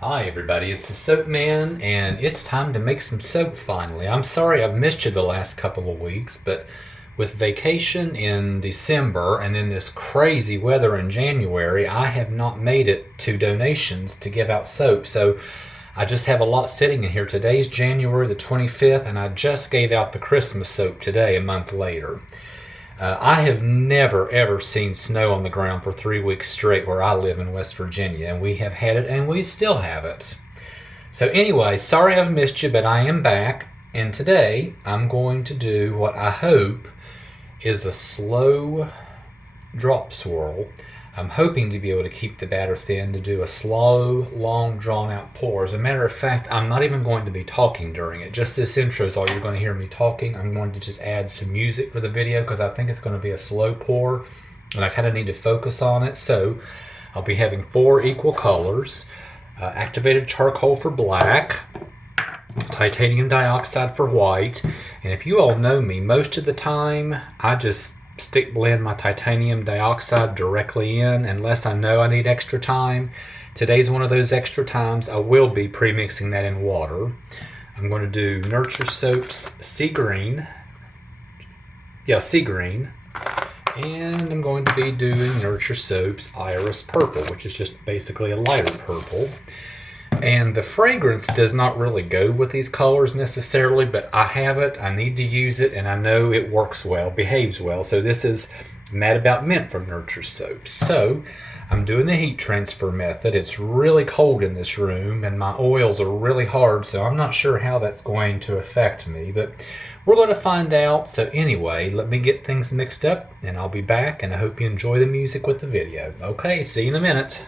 Hi everybody, it's the Soap Man, and it's time to make some soap finally. I'm sorry I've missed you the last couple of weeks, but with vacation in December and then this crazy weather in January, I have not made it to donations to give out soap. So I just have a lot sitting in here. Today's January the 25th, and I just gave out the Christmas soap today, a month later. I have never ever seen snow on the ground for 3 weeks straight where I live in West Virginia, and we have had it and we still have it. So, anyway, sorry I've missed you, but I am back, and today I'm going to do what I hope is a slow drop swirl. I'm hoping to be able to keep the batter thin to do a slow, long, drawn out pour. As a matter of fact, I'm not even going to be talking during it. Just this intro is all you're going to hear me talking. I'm going to just add some music for the video because I think it's going to be a slow pour and I kind of need to focus on it. So I'll be having 4 equal colors, activated charcoal for black, titanium dioxide for white. And if you all know me, most of the time I just stick blend my titanium dioxide directly in unless I know I need extra time. Today's one of those extra times. I will be pre-mixing that in water. I'm going to do Nurture Soaps Sea Green. Sea Green. And I'm going to be doing Nurture Soaps Iris Purple, which is just basically a lighter purple. And the fragrance does not really go with these colors necessarily, but I have it, I need to use it, and I know it works well, behaves well. So this is Mad About Mint from Nurture Soaps. So I'm doing the heat transfer method. It's really cold in this room, and my oils are really hard, so I'm not sure how that's going to affect me, but we're going to find out. So anyway, let me get things mixed up, and I'll be back, and I hope you enjoy the music with the video. Okay, see you in a minute.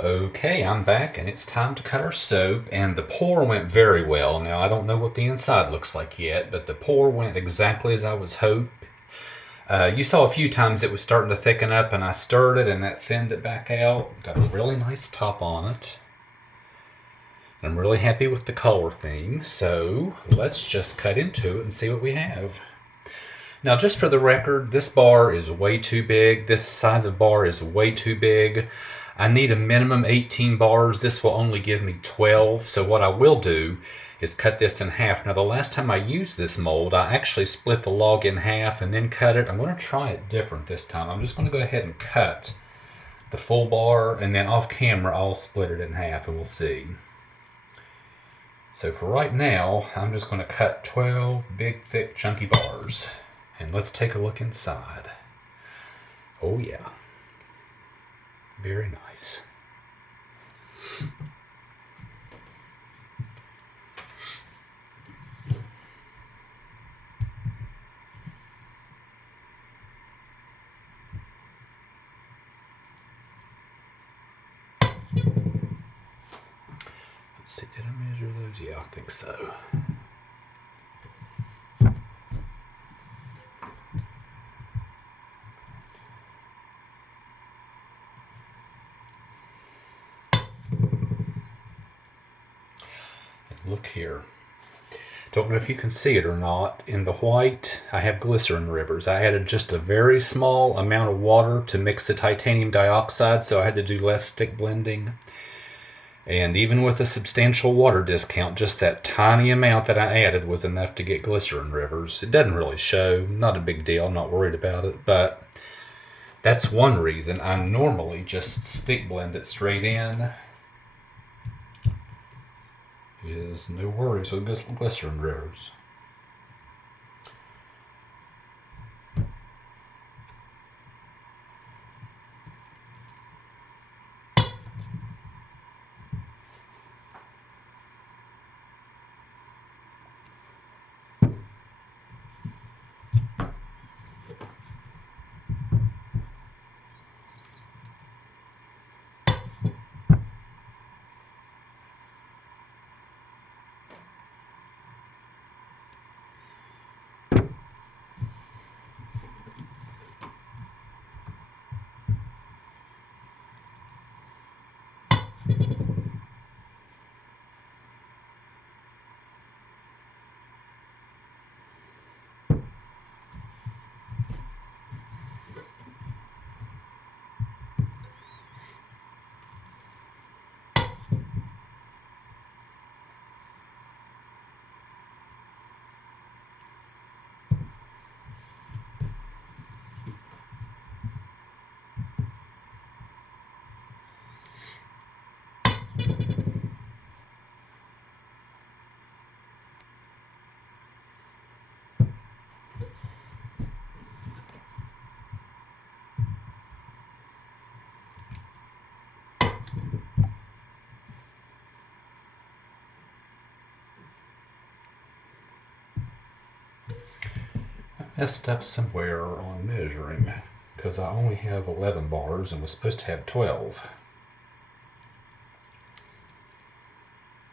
Okay, I'm back and it's time to cut our soap, and the pour went very well. Now, I don't know what the inside looks like yet, but the pour went exactly as I was hoping. You saw a few times it was starting to thicken up, and I stirred it and that thinned it back out. Got a really nice top on it. I'm really happy with the color theme, so let's just cut into it and see what we have. Now, just for the record, this bar is way too big. This size of bar is way too big. I need a minimum 18 bars. This will only give me 12. So what I will do is cut this in half. Now, the last time I used this mold, I actually split the log in half and then cut it. I'm going to try it different this time. I'm just going to go ahead and cut the full bar, and then off camera, I'll split it in half and we'll see. So for right now, I'm just going to cut 12 big, thick, chunky bars. And let's take a look inside. Oh yeah. Very nice. Let's see, did I measure those? Yeah, I think so. Look here. Don't know if you can see it or not. In the white, I have glycerin rivers. I added just a very small amount of water to mix the titanium dioxide, so I had to do less stick blending. And even with a substantial water discount, just that tiny amount that I added was enough to get glycerin rivers. It doesn't really show. Not a big deal. I'm not worried about it. But that's one reason I normally just stick blend it straight in. Is no worries with glycerin rivers. Messed up somewhere on measuring because I only have 11 bars and was supposed to have 12.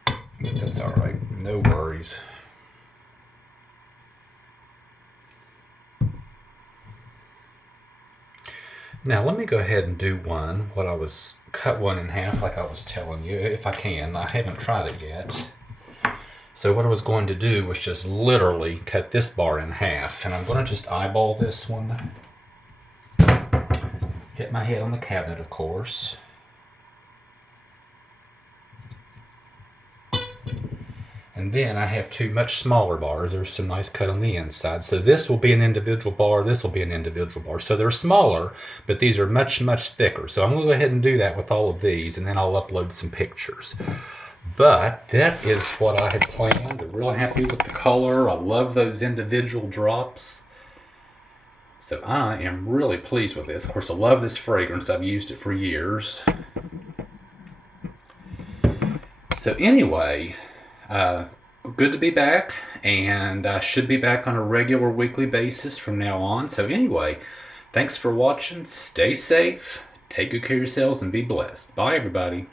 But that's alright, no worries. Now let me go ahead and do cut one in half like I was telling you, if I can. I haven't tried it yet. So what I was going to do was just literally cut this bar in half, and I'm going to just eyeball this one. Hit my head on the cabinet, of course. And then I have two much smaller bars. There's some nice cut on the inside. So this will be an individual bar, this will be an individual bar. So they're smaller, but these are much, much thicker. So I'm going to go ahead and do that with all of these, and then I'll upload some pictures. But that is what I had planned. I'm really happy with the color. I love those individual drops. So I am really pleased with this. Of course, I love this fragrance. I've used it for years. So anyway, good to be back, and I should be back on a regular weekly basis from now on. So anyway, thanks for watching. Stay safe. Take good care of yourselves and be blessed. Bye, everybody.